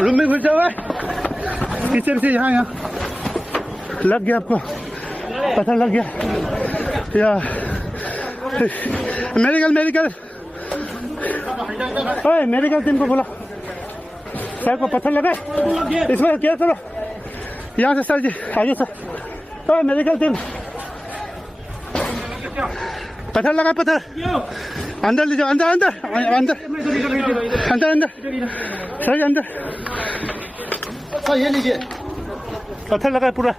रूम में घुस जाओ। पीछे से यहाँ लग गया आपको, पत्थर लग गया या मेडिकल ओए मेडिकल टीम को बोला सर को पत्थर लगा इसमें क्या करो यहाँ से सर जी आइए सर। ओए मेडिकल टीम पत्थर लगा पत्थर अंदर ले जाओ अंदर अंदर अंदर अंदर अंदर सर जी अंदर ये लीजिए पत्थर लगा पूरा।